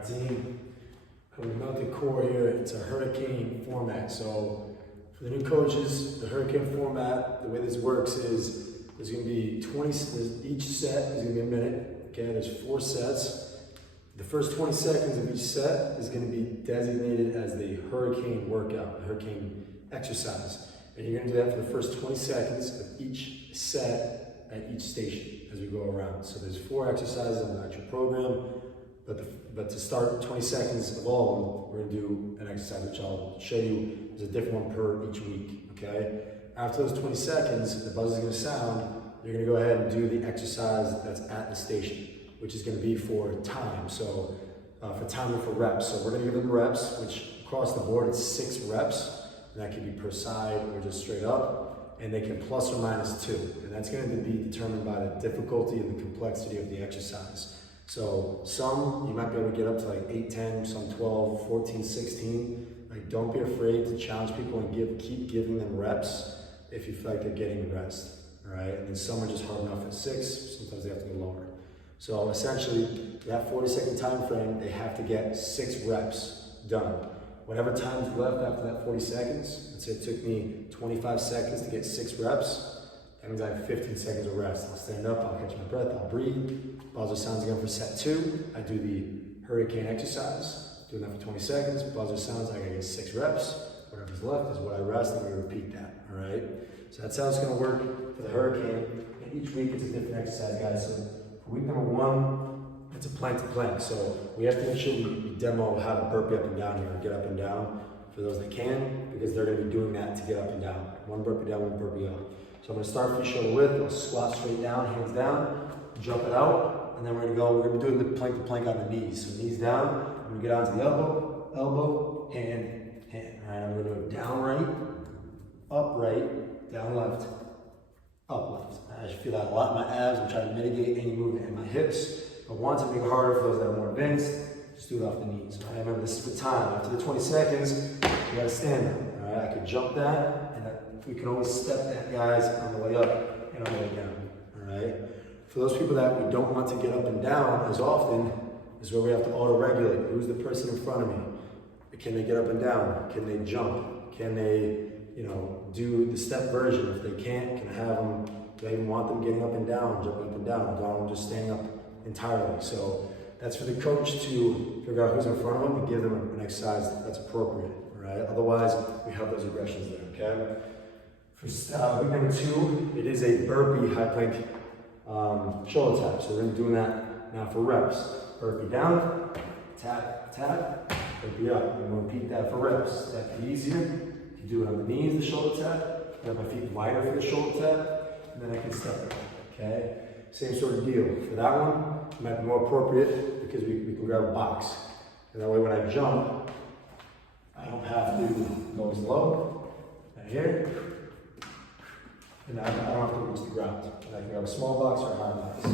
Alright team, coming about the core here, it's a hurricane format. So for the new coaches, the hurricane format, the way this works is there's going to be 20, each set is going to be a minute. Okay, there's 4 sets. The first 20 seconds of each set is going to be designated as the hurricane workout, the hurricane exercise. And you're going to do that for the first 20 seconds of each set at each station as we go around. So there's 4 exercises on the actual program, but to start 20 seconds of all of them, we're going to do an exercise which I'll show you. There's a different one per each week, okay? After those 20 seconds, the buzzer is going to sound. You're going to go ahead and do the exercise that's at the station, which is going to be for time. So for time and for reps. So we're going to give them reps, which across the board it's 6 reps. And that can be per side or just straight up. And they can plus or minus 2. And that's going to be determined by the difficulty and the complexity of the exercise. So some you might be able to get up to like 8, 10, some 12, 14, 16. Like don't be afraid to challenge people and keep giving them reps if you feel like they're getting rest. All right, and then some are just hard enough at 6. Sometimes they have to go lower. So essentially, that 40-second time frame, they have to get 6 reps done. Whatever time's left after that 40 seconds, let's say it took me 25 seconds to get 6 reps, that means I have 15 seconds of rest. I'll stand up, I'll catch my breath, I'll breathe. Buzzer sounds again for set 2. I do the hurricane exercise, doing that for 20 seconds. Buzzer sounds, I gotta get 6 reps. Whatever's left is what I rest, and we repeat that, all right? So that's how it's gonna work for the hurricane. And each week it's a different exercise, guys. So for week number 1, it's a plank to plank. So we have to make sure we demo how to burpee up and down here, get up and down for those that can, because they're gonna be doing that to get up and down. 1 burpee down, 1 burpee up. So I'm gonna start from shoulder width, I'll squat straight down, hands down, jump it out, and then we're gonna be doing the plank to plank on the knees. So knees down, I'm gonna get onto the elbow, hand. All right, I'm gonna go down right, up right, down left, up left. I should feel that a lot in my abs. I'm trying to mitigate any movement in my hips. But once it make it harder for those that are more advanced, just do it off the knees. All right, remember, this is for time. After the 20 seconds, you gotta stand up. All right, I could jump that, and we can always step that, guys, on the way up and on the way down. All right. For those people that we don't want to get up and down as often, is where we have to auto-regulate. Who's the person in front of me? Can they get up and down? Can they jump? Can they, do the step version? If they can't, can I have them, do I even want them getting up and down, jumping up and down? Do I want them just standing up entirely? So that's for the coach to figure out who's in front of them and give them an exercise that's appropriate, all right? Otherwise, we have those aggressions there, okay? For week number 2, it is a burpee high plank shoulder tap. So we're gonna be doing that now for reps. Burpee down, tap, tap, burpee up. I'm gonna repeat that for reps. That'd be easier. If you do it on the knees, the shoulder tap, I have my feet wider for the shoulder tap, and then I can step it, okay? Same sort of deal. For that one, it might be more appropriate because we can grab a box. And that way when I jump, I don't have to go as low, right here, and I don't have to reach the ground. And I can grab a small box or a high box.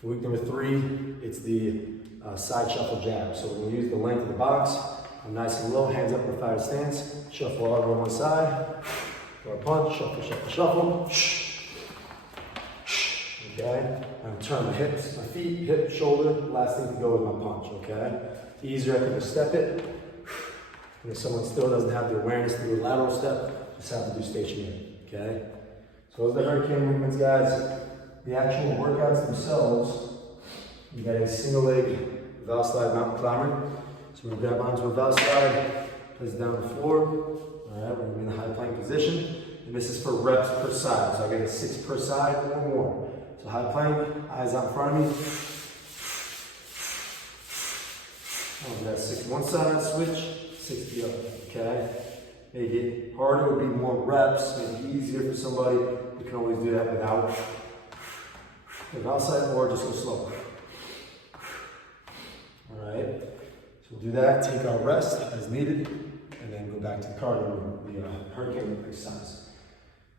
For week number 3, it's the side shuffle jab. So we're gonna use the length of the box. I'm nice and low, hands up in the fire stance. Shuffle over on one side. Throw a punch, shuffle, shuffle, shuffle. Okay? I'm turning my hips, my feet, hip, shoulder. Last thing to go is my punch, okay? Easier, I can just step it. And if someone still doesn't have the awareness to do a lateral step, just have to do stationary, okay? So those are the hurricane movements, guys. The actual workouts themselves, you got a single leg Valslide mountain climber. So we're gonna grab onto a Valslide, place it down on the floor. All right, we're gonna be in the high plank position. And this is for reps per side. So I get a 6 per side or more. So high plank, eyes out in front of me. Oh, we got 6 one side, switch, 6 the other, okay? Make it harder, would be more reps, make it easier for somebody. You can always do that without the outside or just go slow. All right, so we'll do that, take our rest as needed, and then go back to the cardio, the hurricane exercise.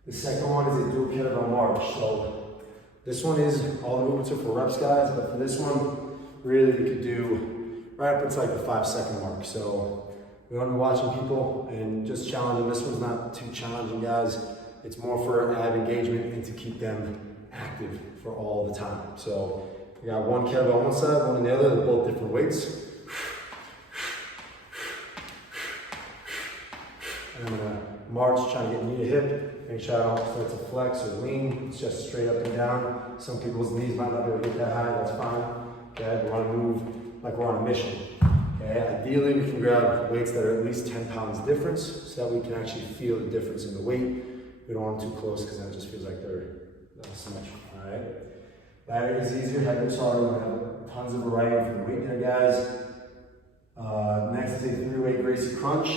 The second one is a dual kettlebell march. So this one is, all the movements are for reps, guys, but for this one, really you could do right up until like the 5-second mark. So we want to be watching people and just challenging. This one's not too challenging, guys. It's more for ab engagement and to keep them active for all the time. So I got one kettlebell on one side, one on the other. They're both different weights. And I'm gonna march, trying to get knee to hip. Make sure I don't start to flex or lean. It's just straight up and down. Some people's knees might not be able to get that high, that's fine. Okay, we wanna move like we're on a mission. Okay, ideally we can grab weights that are at least 10 pounds difference so that we can actually feel the difference in the weight. We don't want them too close because then it just feels like they're symmetrical, all right? Ladder is easier, head hips harder. We have tons of variety for the weight there, guys. Next is a 3-way Gracie crunch.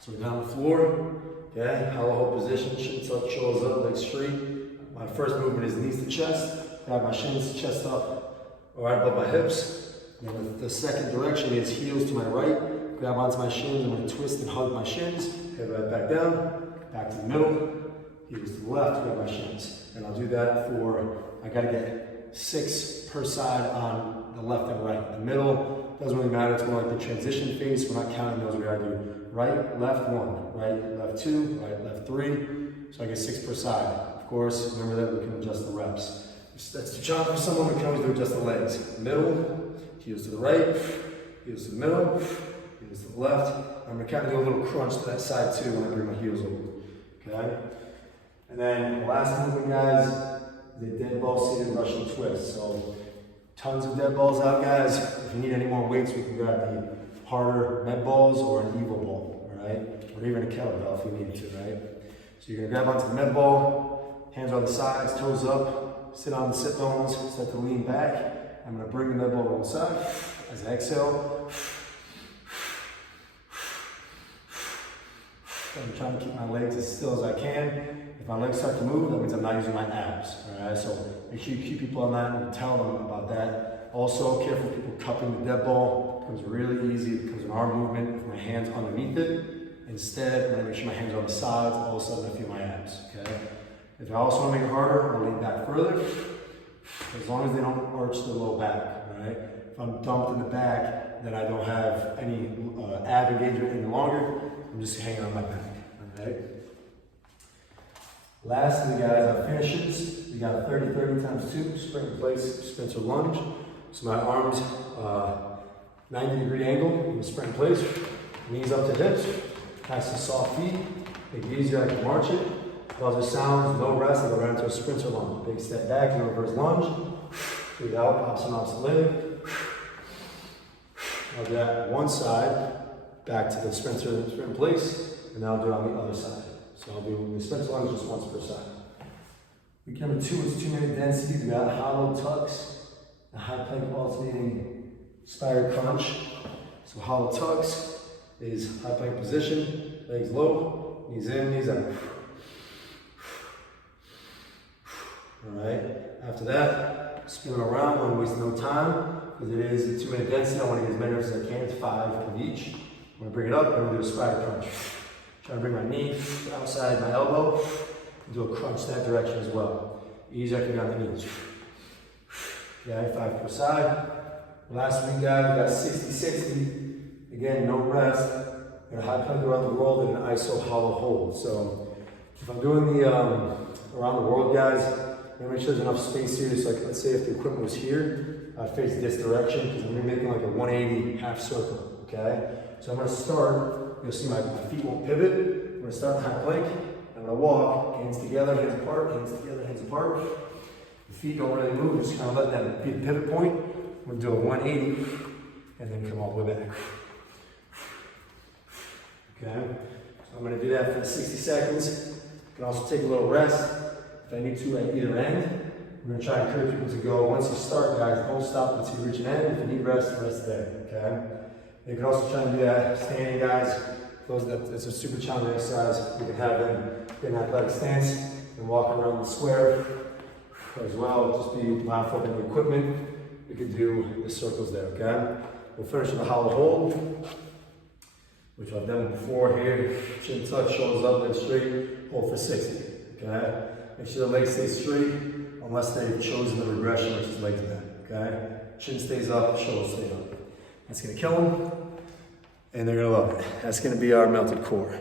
So we're down the floor, okay? Hollow hold position, shin tuck, shoulders up, legs straight. My first movement is knees to chest. Grab my shins, chest up, right above my hips. And the second direction is heels to my right. Grab onto my shins, I'm gonna twist and hug my shins. Head right back down, back to the middle. Heels to the left, grab my shins. And I'll do that for, I gotta get 6 per side on the left and right. The middle doesn't really matter, it's more like the transition phase. We're not counting those, we gotta do right, left 1, right, left 2, right, left 3. So I get 6 per side. Of course, remember that we can adjust the reps. If that's too challenging for someone, we can always do adjust the legs. Middle, heels to the right, heels to the middle, heels to the left. I'm gonna kind of do a little crunch to that side too when I bring my heels over, okay? And then the last movement, guys, is a dead ball seated Russian twist. So tons of dead balls out, guys. If you need any more weights, we can grab the harder med balls or an Evo ball, all right? Or even a kettlebell if you need to, right? So you're gonna grab onto the med ball, hands on the sides, toes up, sit on the sit bones, start to lean back. I'm gonna bring the med ball to one side. As I exhale, I'm trying to keep my legs as still as I can. If my legs start to move, that means I'm not using my abs, all right? So make sure you keep people on that and tell them about that. Also, careful people cupping the dead ball. It becomes really easy. It becomes an arm movement with my hands underneath it. Instead, I'm gonna make sure my hands are on the sides. All of a sudden, I feel my abs, okay? If I also wanna make it harder, I'm gonna lean back further. As long as they don't arch the low back, all right? If I'm dumped in the back, then I don't have any ab engagement any longer. I'm just hanging on my back, all right? Lastly, guys, our finishes. We got 30-30 times 2, spring in place, Spencer lunge. So my arms, 90-degree angle, I'm gonna sprint in place, knees up to hips, nice and soft feet. Make it easier, I can march it. Buzzer sounds, no rest, I go right into a sprinter lunge. Big step back, and reverse lunge. Breathe out, pops and opposite leg. I'll do that one side, back to the sprinter sprint in place, and then I'll do it on the other side. So I'll do the sprinter lunge just once per side. Week number 2 is 2-minute density. We got hollow tucks, a high plank alternating spire crunch. So hollow tucks is high plank position, legs low, knees in, knees out. All right, after that, spin around, I want to waste no time, because it is a 2-minute density. I want to get as many reps as I can, it's 5 of each. I'm going to bring it up, and I'm going to do a spider crunch. Try to bring my knee outside my elbow, and do a crunch that direction as well. Easy, I can get on the knees. Okay, 5 per side. Last week, guys, we got 60-60. Again, no rest. We're high plank around the world in an ISO hollow hold. So if I'm doing the around the world, guys, make sure there's enough space here. So like, let's say if the equipment was here, I'd face this direction, because I'm gonna be making like a 180 half circle, okay? So I'm gonna start, you'll see my feet won't pivot. I'm gonna start in high plank. I'm gonna walk, hands together, hands apart, hands together, hands apart. The feet don't really move, just kind of let that be the pivot point. I'm gonna do a 180, and then come all the way back. Okay, so I'm gonna do that for 60 seconds. You can also take a little rest if I need to at either end. I'm gonna try and encourage people to go, once you start, guys, don't stop until you reach an end. If you need rest, rest there, okay? You can also try and do that standing, guys. Those it's a super challenging exercise. You can have them in an athletic stance and walk around the square as well. Just be mindful of the equipment. We could do the circles there, okay? We'll finish with a hollow hold, which I've done before here. Chin tuck, shoulders up, legs straight, hold for 60, okay? Make sure the legs stay straight, unless they've chosen the regression, which is legs bend, okay? Chin stays up, shoulders stay up. That's gonna kill them, and they're gonna love it. That's gonna be our melted core.